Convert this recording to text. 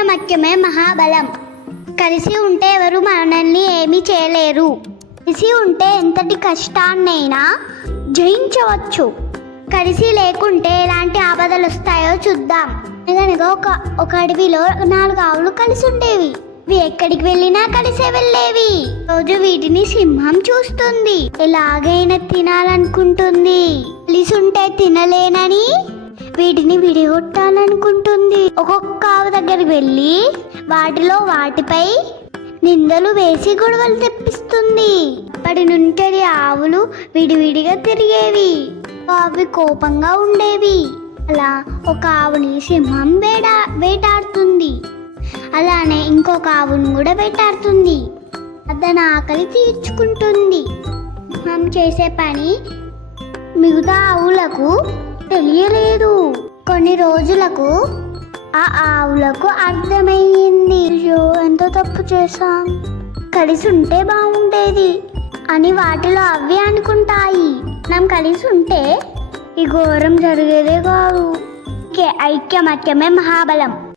ఐకమత్యమే మహాబలం. కలిసి ఉంటే ఎవరు మనల్ని ఏమీ చేయలేరు. కలిసి ఉంటే ఎంతటి కష్టాన్నైనా జయించవచ్చు. కలిసి లేకుంటే ఎలాంటి ఆపదలు వస్తాయో చూద్దాం. అనగనగా ఒక ఒక అడవిలో నాలుగు ఆవులు కలిసి ఉండేవి. ఇవి ఎక్కడికి వెళ్ళినా కలిసే వెళ్ళేవి. రోజు వీటిని సింహం చూస్తుంది. ఎలాగైనా తినాలనుకుంటుంది. కలిసి ఉంటే తినలేనని వీటిని విడగొట్టాలనుకుంటుంది. ఒక్కొక్క ఆవు దగ్గరికి వెళ్ళి వాటిలో వాటిపై నిందలు వేసి గొడవలు తెప్పిస్తుంది. అప్పటి నుండి ఆవులు విడివిడిగా తిరిగేవి. అవి కోపంగా ఉండేవి. అలా ఒక ఆవుని సింహం వేడా వేటాడుతుంది. అలానే ఇంకొక ఆవును కూడా వేటాడుతుంది. అతని ఆకలి తీర్చుకుంటుంది. సింహం చేసే పని మిగతా ఆవులకు తెలియలేదు. కొన్ని రోజులకు ఆ ఆవులకు అర్థమయ్యింది. అయ్యో ఎంత తప్పు చేశాం. కలిసి ఉంటే బాగుండేది అని వాటిలో అవి అనుకుంటాయి. మనం కలిసి ఉంటే ఈ ఘోరం జరిగేదే కాదు. ఐక్యమత్యమే మహాబలం.